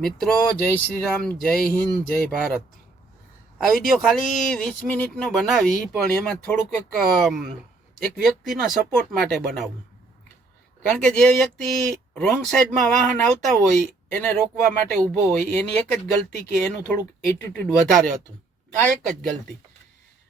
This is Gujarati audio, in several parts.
મિત્રો જય શ્રી રામ, જય હિન્દ, જય ભારત. આ વિડીયો ખાલી 20 મિનિટનો બનાવી, પણ એમાં થોડુંક એક વ્યક્તિના સપોર્ટ માટે બનાવું. કારણ કે જે વ્યક્તિ રોંગ સાઈડમાં વાહન આવતા હોય એને રોકવા માટે ઊભો હોય, એની એક જ ગલતી કે એનું થોડુંક એટીટ્યુડ વધારે હતું. આ એક જ ગલતી.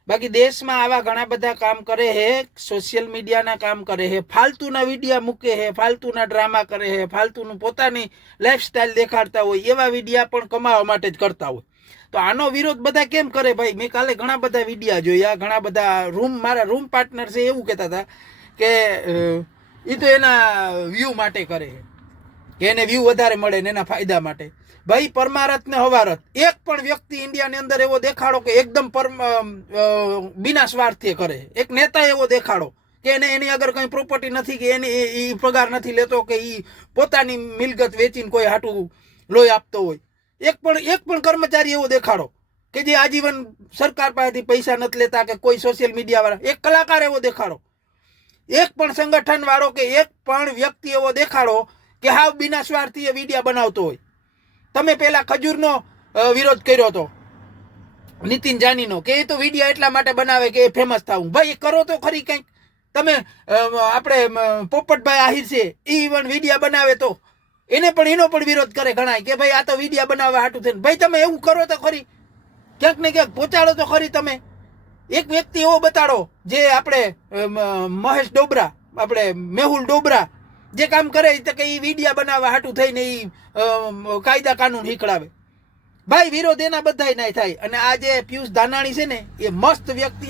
બાકી દેશમાં આવા ઘણા બધા કામ કરે છે, સોશિયલ મીડિયાના કામ કરે છે, ફાલતુના વિડીયા મૂકે છે, ફાલતુના ડ્રામા કરે છે, ફાલતુનું પોતાની લાઈફસ્ટાઈલ દેખાડતા હોય, એવા વિડીયા પણ કમાવા માટે જ કરતા હોય. તો આનો વિરોધ બધા કેમ કરે ભાઈ? મેં કાલે ઘણા બધા વિડીયા જોયા, ઘણા બધા મારા રૂમ પાર્ટનર છે એવું કહેતા હતા કે એ તો એના વ્યૂ માટે કરે છે, કે એને વ્યૂ વધારે મળે ને એના ફાયદા માટે. ભાઈ પરમારથ ને હવારત એક પણ વ્યક્તિ ઇન્ડિયાની અંદર એવો દેખાડો કે એકદમ બિના સ્વાર્થે કરે. એક નેતા એવો દેખાડો કે એને એની આગળ કંઈ પ્રોપર્ટી નથી, કે એને પગાર નથી લેતો, કે એ પોતાની મિલકત વેચીને કોઈ હાટું લોહી આપતો હોય. એક પણ કર્મચારી એવો દેખાડો કે જે આજીવન સરકાર પાસેથી પૈસા નથી લેતા, કે કોઈ સોશિયલ મીડિયા વાળા. એક કલાકાર એવો દેખાડો, એક પણ સંગઠન વાળો કે એક પણ વ્યક્તિ એવો દેખાડો કે હાવ બિના સ્વાર્થી એ વિડીયા બનાવતો હોય. તમે પેલા ખજૂરનો વિરોધ કર્યો હતો, નીતિન જાનીનો, કે એ તો વિડીયો એટલા માટે બનાવે કે એ ફેમસ થવું. ભાઈ કરો તો ખરી કંઈક. તમે આપણે પોપટભાઈ આહિર છે, એ પણ વિડીયા બનાવે તો એનો પણ વિરોધ કરે ઘણા, કે ભાઈ આ તો વિડીયા બનાવવા હાટું થઈને. ભાઈ તમે એવું કરો તો ખરી, ક્યાંક ને ક્યાંક પહોંચાડો તો ખરી. તમે એક વ્યક્તિ એવો બતાડો જે આપણે મહેશ ડોબરા, આપણે મેહુલ ડોબરા જે કામ કરે તો કે એ વિડીયા બનાવવા હાટું થઈને એ કાયદા કાનૂન શીખડાવે. ભાઈ વિરોધ એના બધાય ના થાય. અને આ જે પિયુષ ધાનાણી છે ને, એ મસ્ત વ્યક્તિ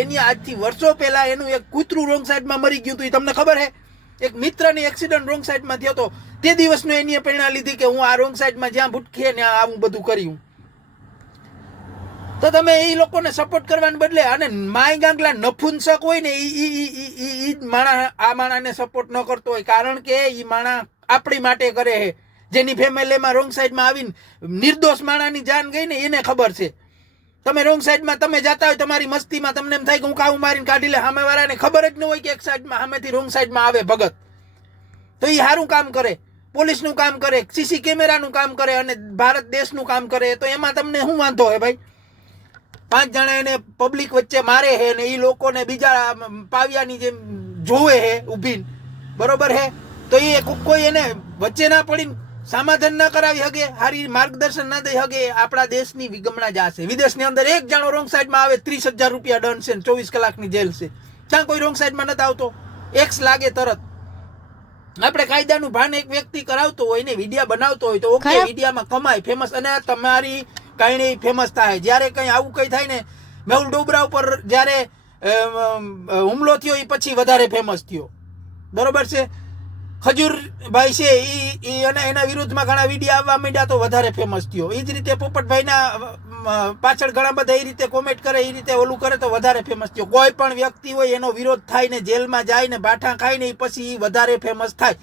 એની આજથી વર્ષો પહેલા એનું એક કૂતરું રોંગ સાઈડમાં મરી ગયું હતું. એ તમને ખબર છે? એક મિત્રની એક્સિડન્ટ રોંગ સાઈડમાં થયો હતો. તે દિવસનો એની પ્રેરણા લીધી કે હું આ રોંગ સાઈડમાં જ્યાં ભૂટકીએ ને આવું બધું કર્યું. તો તમે એ લોકોને સપોર્ટ કરવાને બદલે, અને માય ગાંગલા નફુંસક હોય ને એ માણા આ માણાને સપોર્ટ ન કરતો હોય. કારણ કે એ માણા આપણી માટે કરે છે. જેની ફેમિલીમાં રોંગ સાઈડમાં આવીને નિર્દોષ માણાની જાન ગઈ ને એને ખબર છે. તમે રોંગ સાઈડમાં તમે જતા હોય તમારી મસ્તીમાં, તમને એમ થાય કે હું કાવું મારીને કાઢી લે, સામેવાળાને ખબર જ ન હોય કે એક સાઈડમાં સામેથી રોંગ સાઈડમાં આવે ભગત. તો એ સારું કામ કરે, પોલીસનું કામ કરે, સીસી કેમેરાનું કામ કરે અને ભારત દેશનું કામ કરે. તો એમાં તમને શું વાંધો હે ભાઈ? 5 જણા એને પબ્લિક વચ્ચે મારે છે ને એ લોકોને બીજા પાવિયાની જેમ જોવે છે ઊભીને, બરોબર છે? તો એ કોઈ એને વચ્ચે ના પડીને સમાધાન ના કરાવી શકે, સારી માર્ગદર્શન ના દઈ શકે. આપણા દેશની વિગમણા જશે. વિદેશની અંદર એક જણો રોંગ સાઈડમાં આવે 30,000 રૂપિયા દંડ છે, 24 કલાકની જેલ છે. ત્યાં કોઈ રોંગ સાઈડમાં નથી આવતો, એક્સ લાગે તરત. આપણે કાયદાનું ભાન એક વ્યક્તિ કરાવતો હોય ને વિડીયા બનાવતો હોય તો ઓકે, વિડીયામાં કમાય, ફેમસ, અને તમારી કઈ ફેમસ થાય. જ્યારે કઈ આવું કઈ થાય ને, મેહુલ ડોબરા ઉપર જ્યારે હુમલો થયો એ પછી વધારે ફેમસ થયો, બરોબર છે? ખજૂરભાઈ છે એ અને એના વિરુદ્ધમાં ઘણા વિડીયો આવવા માંડ્યા તો વધારે ફેમસ થયો. એ જ રીતે પોપટભાઈના પાછળ ઘણા બધા એ રીતે કોમેન્ટ કરે, એ રીતે ઓલું કરે તો વધારે ફેમસ થયો. કોઈ પણ વ્યક્તિ હોય એનો વિરોધ થાય ને જેલમાં જાય ને બાઠા ખાય ને પછી વધારે ફેમસ થાય.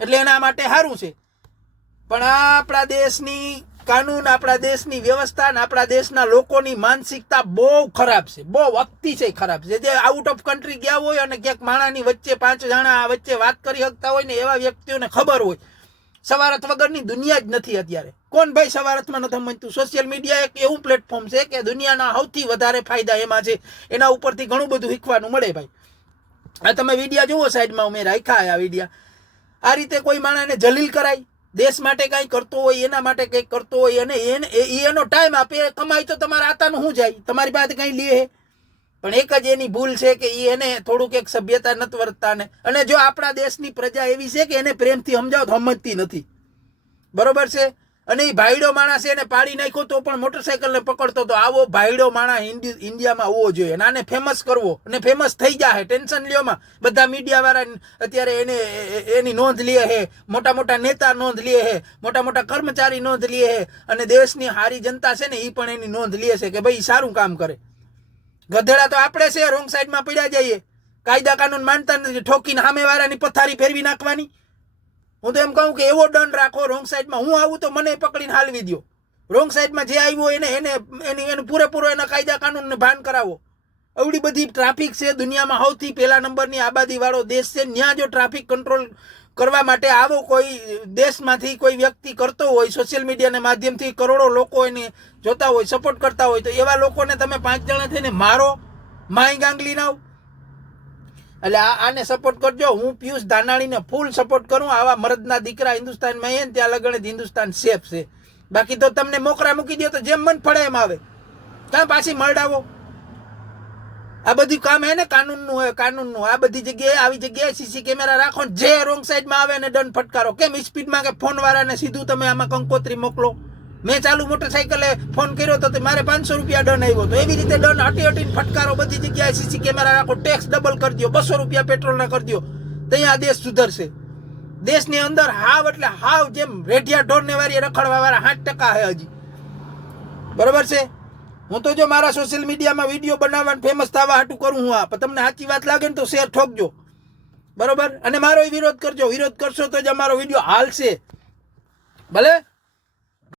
એટલે એના માટે સારું છે. પણ આ આપણા દેશની કાનૂન, આપણા દેશની વ્યવસ્થા અને આપણા દેશના લોકોની માનસિકતા બહુ ખરાબ છે, બહુ અતિશય ખરાબ છે. જે આઉટ ઓફ કન્ટ્રી ગયા હોય અને ક્યાંક માણાની વચ્ચે 5 જણા વચ્ચે વાત કરી શકતા હોય ને એવા વ્યક્તિઓને ખબર હોય સવારથ વગરની દુનિયા જ નથી અત્યારે. કોણ ભાઈ સવારથમાં નથી સમજતું? સોશિયલ મીડિયા એક એવું પ્લેટફોર્મ છે કે દુનિયાના સૌથી વધારે ફાયદા એમાં છે. એના ઉપરથી ઘણું બધું શીખવાનું મળે ભાઈ. આ તમે વિડીયા જુઓ, સાઈડમાં મેં રાખ્યા આ વિડીયા. આ રીતે કોઈ માણાને જલીલ કરાય, દેશ માટે કંઈ કરતો હોય, એના માટે કંઈક કરતો હોય, અને એનો ટાઈમ આપે, કમાય તો તમારા આતાનું શું જાય? તમારી પાસે કંઈ લે. પણ એક જ એની ભૂલ છે કે એને થોડુંક એક સભ્યતા નથી વર્તતા ને. અને જો આપણા દેશની પ્રજા એવી છે કે એને પ્રેમથી સમજાવો તો સમજતી નથી, બરોબર છે? અને એ ભાઈડો માણસ એને પાડી નાખ્યો તો પણ મોટરસાયકલને પકડતો તો. આવો ભાઈડો માણસ ઇન્ડિયામાં હોવો જોઈએ. અને આને ફેમસ કરવો, અને ફેમસ થઈ જાય, ટેન્શન લ્યોમાં. બધા મીડિયાવાળા અત્યારે એની નોંધ લે છે, મોટા મોટા નેતા નોંધ લે છે, મોટા મોટા કર્મચારી નોંધ લે છે, અને દેશની હારી જનતા છે ને એ પણ એની નોંધ લે છે કે ભાઈ સારું કામ કરે. ગધેડા તો આપણે છે, રોંગ સાઈડમાં પડ્યા જઈએ, કાયદા કાનૂન માનતા નથી, ઠોકીને સામેવાળાની પથારી ફેરવી નાખવાની. હું તો એમ કહું કે એવો દંડ રાખો રોંગ સાઈડમાં. હું આવું તો મને પકડીને હાલવી દો. રોંગ સાઈડમાં જે આવ્યો એને પૂરેપૂરો એના કાયદા કાનૂનને ભાન કરાવો. એવડી બધી ટ્રાફિક છે દુનિયામાં, સૌથી પહેલા નંબરની આબાદી વાળો દેશ છે. ત્યાં જો ટ્રાફિક કંટ્રોલ કરવા માટે આવો કોઈ દેશમાંથી કોઈ વ્યક્તિ કરતો હોય, સોશિયલ મીડિયાના માધ્યમથી કરોડો લોકો એને જોતા હોય, સપોર્ટ કરતા હોય, તો એવા લોકોને તમે 5 જણા થઈને મારો, માય ગાંગલી નાવ. એટલે આને સપોર્ટ કરજો. હું પિયુષ ધાનાણીને ફૂલ સપોર્ટ કરું. આવા મરદના દીકરા હિન્દુસ્તાનમાં એ ત્યાં લગણે જિંદુસ્તાન સેફ છે. બાકી તો તમને મોકરા મૂકી દો તો જેમ મન પડે એમ આવે. કાં પાછી મરડાવો. આ બધું કામ હે ને કાનૂનનું હે, કાનૂનનું. આ બધી જગ્યાએ આવી જગ્યાએ સીસી કેમેરા રાખો, જે રોંગ સાઈડમાં આવે એને દંડ ફટકારો. કેમ સ્પીડમાં કે ફોન વાળાને સીધું તમે આમાં કંકોત્રી મોકલો? મેં ચાલુ મોટરસાઇકલે ફોન કર્યો તો મારે 500 રૂપિયા દંડ આવ્યો. તો એવી રીતે દંડ હટીને ફટકારો. બધી જગ્યાએ સીસી કેમેરા રાખો, ટેક્સ ડબલ કરી દો, 200 રૂપિયા પેટ્રોલના કરી દો. ત્યાં આ દેશ સુધરશે. દેશની અંદર હાવ એટલે હાવ જેમ રેઢિયા ઢોરને વાળી રખડવા વાળા 8% હે હજી. બરોબર છે. હું તો જો મારા સોશિયલ મીડિયામાં વિડીયો બનાવવાનું ફેમસ થવા હાટું કરું હું આ. પણ તમને સાચી વાત લાગે ને તો શેર ઠોકજો. બરોબર. અને મારો વિરોધ કરજો. વિરોધ કરશો તો જ અમારો વિડીયો હાલશે. ભલે.